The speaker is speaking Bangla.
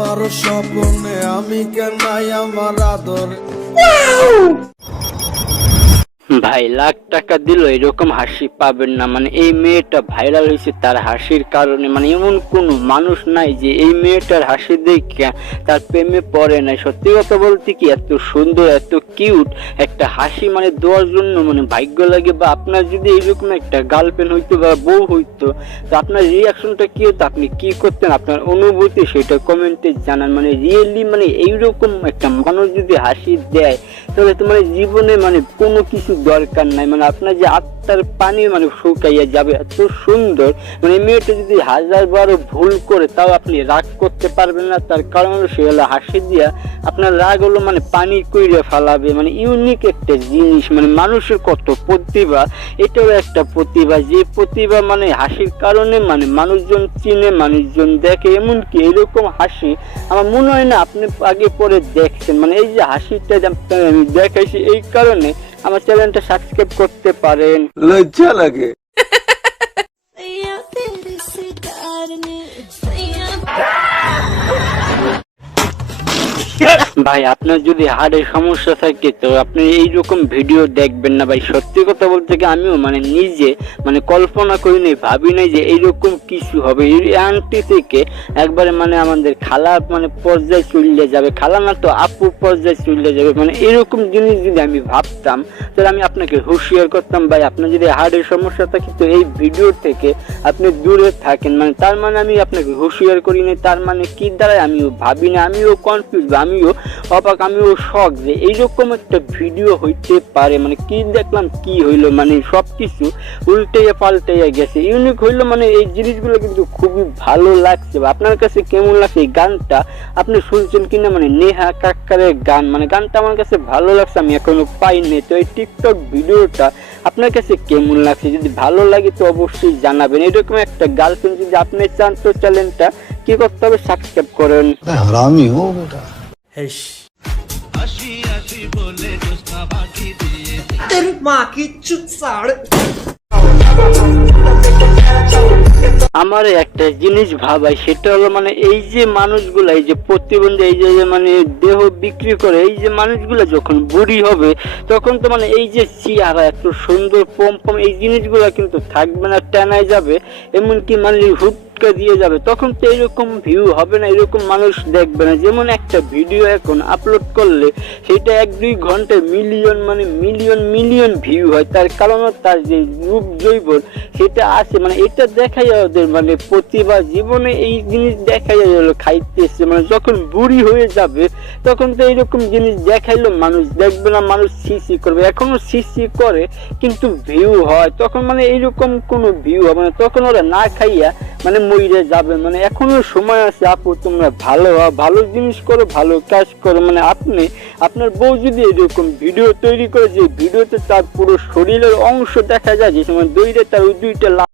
আমার স্বপ্নে আমি কেন আমার আদর? ভাই, লাখ টাকা দিল এরকম হাসি পাবেন না। মানে এই মেয়েটা ভাইরাল হয়েছে তার হাসির কারণে। মানে এমন কোনো মানুষ নাই যে এই মেয়েটার হাসি দেখে তার প্রেমে পড়ে নাই। সত্যি কথা বলতে কি এত সুন্দর, এত কিউট একটা হাসি। মানে দেওয়ার জন্য মানে ভাগ্য লাগে বা আপনার যদি এইরকম একটা গার্লফ্রেন্ড হইতো বা বউ হইতো, তো আপনার রিয়াকশনটা কি হতো? আপনি কি করতেন? আপনার অনুভূতি সেটা কমেন্টে জানান। মানে রিয়েলি মানে এইরকম একটা মানুষ যদি হাসি দেয়, তাহলে তো মানে জীবনে মানে কোনো কিছু দরকার নাই। মানে আপনার যে আত্মার পানি মানে শুকাইয়া যাবে, এত সুন্দর। মানে মেয়েটা যদি হাজার বারো ভুল করে, তাও আপনি রাগ করতে পারবেন না। তার কারণ হলো সে হলো হাসি দিয়া আপনার রাগ হলো মানে পানি কইরে ফালাবে। মানে ইউনিক একটা জিনিস মানে মানুষের কত প্রতিভা এটাও একটা প্রতিভা। যে প্রতিভা মানে হাসির কারণে মানে মানুষজন চিনে, মানুষজন দেখে, এমনকি এরকম হাসি আমার মনে হয় না আপনি আগে পরে দেখছেন। মানে এই যে হাসিটা আমি দেখাইছি, এই কারণে আমার চ্যানেলটা সাবস্ক্রাইব করতে পারেন লজ্জা লাগে Yeah. ভাই, আপনার যদি হাড়ের সমস্যা থাকে, তো আপনি এইরকম ভিডিও দেখবেন না ভাই। সত্যি কথা বলতে কি আমিও মানে নিজে মানে কল্পনা করি নাই, ভাবি নাই যে এইরকম কিছু হবে। এই আন্টি থেকে একবারে মানে আমাদের খালা মানে পর্যায়ে চলে যাবে। খালা না তো আপু পর্যায়ে চলে যাবে। মানে এরকম জিনিস যদি আমি ভাবতাম, তাহলে আমি আপনাকে হুঁশিয়ার করতাম ভাই, আপনার যদি হাড়ের সমস্যা থাকে, তো এই ভিডিও থেকে আপনি দূরে থাকেন। মানে তার মানে আমি আপনাকে হুঁশিয়ার করি নাই, তার মানে কি দ্বারাই আমিও ভাবি না আমিও কনফিউজ আমিও অবাক আমিও শখ যে এইরকম একটা ভিডিও হইতে পারে। মানে কি দেখলাম, কি হইল মানে সব কিছু উল্টাইয়া পাল্টাইয়া গেছে। ইউনিক হইল মানে এই জিনিসগুলো কিন্তু খুবই ভালো লাগছে। আপনার কাছে কেমন লাগছে এই গানটা? আপনি শুনছেন কিনা? মানে নেহা কাক্কারের গান। মানে গানটা আমার কাছে ভালো লাগছে, আমি এখনও পাইনি। তো এই টিকটক ভিডিওটা আপনার কাছে কেমন লাগছে? যদি ভালো লাগে তো অবশ্যই জানাবেন। এরকম একটা গার্লফ্রেন্ড যদি আপনি চান, তো চ্যানেলটা কি করতে হবে? সাবস্ক্রাইব করেন। আমার একটা জিনিস ভাবাই সেটা হলো মানে এই যে মানুষগুলো এই যে প্রতিবন্ধী এই যে মানে দেহ বিক্রি করে এই যে মানুষগুলো যখন বুড়ি হবে তখন তো মানে এই যে চেয়ারা একটু সুন্দর পম পম এই জিনিসগুলা কিন্তু থাকবে না টানায় যাবে। এমনকি মানে হুট হুটকা দিয়ে যাবে, তখন তো এরকম ভিউ হবে না, এরকম মানুষ দেখবে না। যেমন একটা ভিডিও এখন আপলোড করলে সেটা এক দুই ঘন্টায় মিলিয়ন মানে মিলিয়ন মিলিয়ন ভিউ হয়। তার কারণ তার যে রূপ জৈবন, সেটা আছে। মানে এটা দেখাই ওদের মানে প্রতিভা জীবনে এই জিনিস দেখাই হলো খাইতেছে মানে যখন বুড়ি হয়ে যাবে, তখন তো এরকম জিনিস দেখাইলো মানুষ, দেখবে না মানুষ সিসি করবে। এখনও সিসি করে, কিন্তু ভিউ হয়। তখন মানে এইরকম কোনো ভিউ হবে না। তখন ওরা না খাইয়া মানে মইরে যাবে মানে এখনও সময় আছে আপু, তোমরা ভালো ভালো জিনিস করো, ভালো কাজ করো মানে আপনি, আপনার বউ যদি এরকম ভিডিও তৈরি করে, যে ভিডিওতে তার পুরো শরীরের অংশ দেখা যায়, যে সময় দইরে তার দুইটা